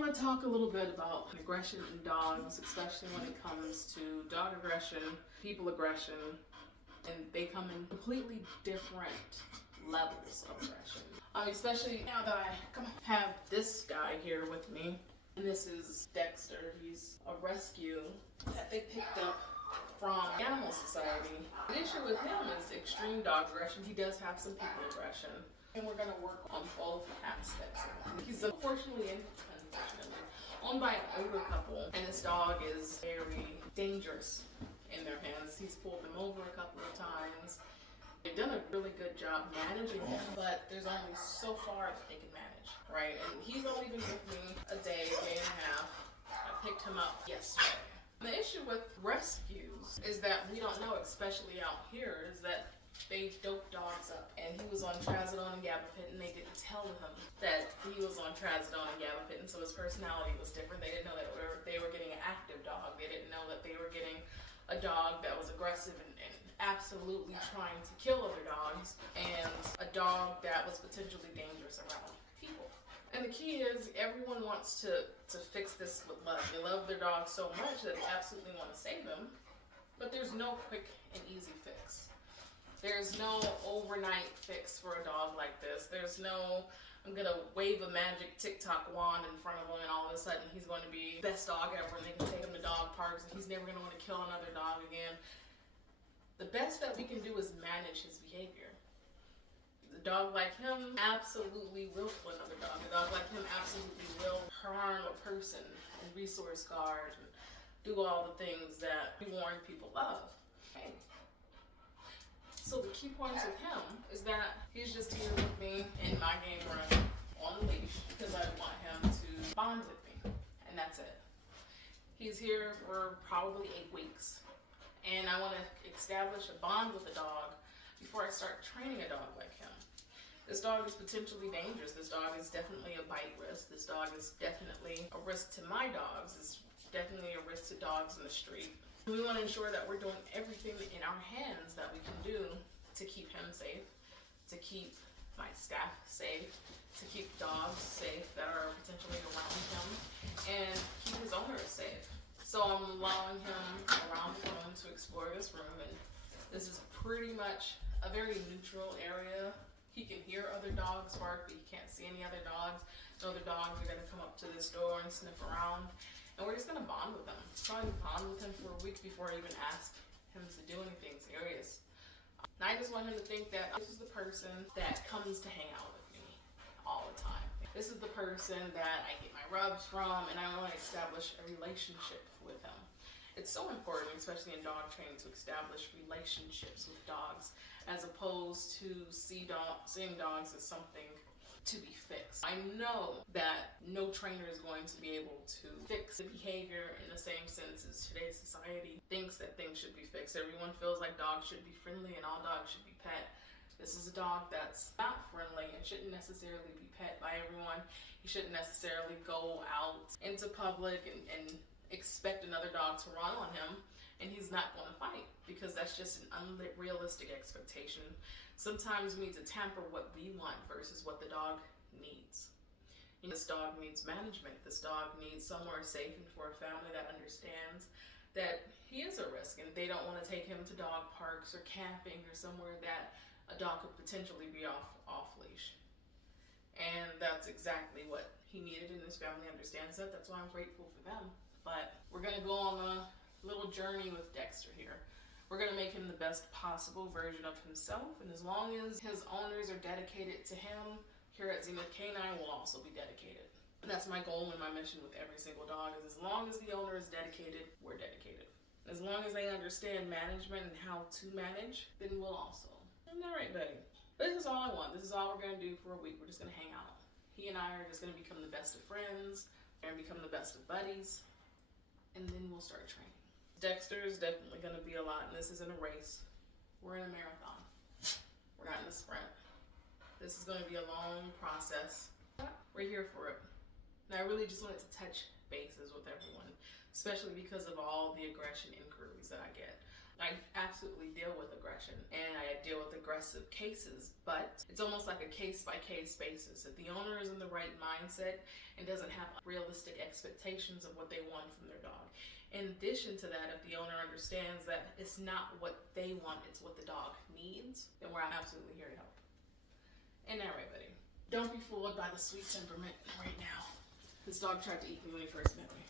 want to talk a little bit about aggression in dogs, especially when it comes to dog aggression, people aggression, and they come in completely different levels of aggression. Especially now that I have this guy here with me, and this is Dexter. He's a rescue that they picked up from Animal Society. The issue with him is extreme dog aggression. He does have some people aggression, and we're going to work on both aspects of him. He's unfortunately owned by an older couple, and this dog is very dangerous in their hands. He's pulled them over a couple of times. They've done a really good job managing him, but there's only so far that they can manage, right? And he's only been with me a day and a half. I picked him up yesterday. And the issue with rescues is that we don't know, especially out here, is that they dope dogs up. And he was on trazodone and gabapentin. They didn't tell him that he was on trazodone and gabapentin, so his personality was different. They didn't know that they were getting an active dog. They didn't know that they were getting a dog that was aggressive and absolutely trying to kill other dogs, and a dog that was potentially dangerous around people. And the key is everyone wants to fix this with love. They love their dog so much that they absolutely want to save them, but there's no quick and easy fix. There's no overnight fix for a dog like this. There's no, I'm gonna wave a magic TikTok wand in front of him and all of a sudden he's going to be the best dog ever and they can take him to dog parks and he's never gonna want to kill another dog again. The best that we can do is manage his behavior. A dog like him absolutely will kill another dog. A dog like him absolutely will harm a person and resource guard and do all the things that we warn people of. Okay. So the key points with him is that he's just here with me in my game room on the leash because I want him to bond with me, and that's it. He's here for probably 8 weeks. And I want to establish a bond with a dog before I start training a dog like him. This dog is potentially dangerous. This dog is definitely a bite risk. This dog is definitely a risk to my dogs. It's definitely a risk to dogs in the street. We want to ensure that we're doing everything in our hands that we can do to keep him safe, to keep my staff safe, to keep dogs safe that are potentially around him, and keep his owners safe. So I'm allowing him around the room to explore this room, and this is pretty much a very neutral area. He can hear other dogs bark, but he can't see any other dogs. No other dogs are gonna come up to this door and sniff around, and we're just gonna bond with him. Probably bond with him for a week before I even ask him to do anything serious. And I just want him to think that this is the person that comes to hang out with me all the time. This is the person that I get my rubs from, and I want to establish a relationship with him. It's so important, especially in dog training, to establish relationships with dogs as opposed to seeing dogs as something to be fixed. I know that no trainer is going to be able to fix the behavior in the same sense as today's society thinks that things should be fixed. Everyone feels like dogs should be friendly and all dogs should be pet. This is a dog that's not friendly and shouldn't necessarily be pet by everyone. You shouldn't necessarily go out into public and expect another dog to run on him, and he's not going to fight because that's just an unrealistic expectation. Sometimes we need to temper what we want versus what the dog needs. This dog needs management. This dog needs somewhere safe and for a family that understands that he is a risk and they don't want to take him to dog parks or camping or somewhere that a dog could potentially be off leash. And that's exactly what he needed, and his family understands that. That's why I'm grateful for them. But we're gonna go on a little journey with Dexter here. We're gonna make him the best possible version of himself, and as long as his owners are dedicated to him, here at Zenith Canine will also be dedicated. And that's my goal and my mission with every single dog, is as long as the owner is dedicated, we're dedicated. As long as they understand management and how to manage, then we'll also. Isn't that right, buddy? But this is all I want. This is all we're gonna do for a week. We're just gonna hang out. He and I are just gonna become the best of friends. We're gonna become the best of buddies. And then we'll start training. Dexter is definitely gonna be a lot, and this isn't a race. We're in a marathon. We're not in a sprint. This is gonna be a long process. We're here for it. And I really just wanted to touch bases with everyone, especially because of all the aggression inquiries that I get. I absolutely deal with aggression and I deal with aggressive cases, but it's almost like a case-by-case basis. If the owner is in the right mindset and doesn't have realistic expectations of what they want from their dog. In addition to that, if the owner understands that it's not what they want, it's what the dog needs, then we're absolutely here to help. And now, everybody, don't be fooled by the sweet temperament right now. This dog tried to eat me when he first met me.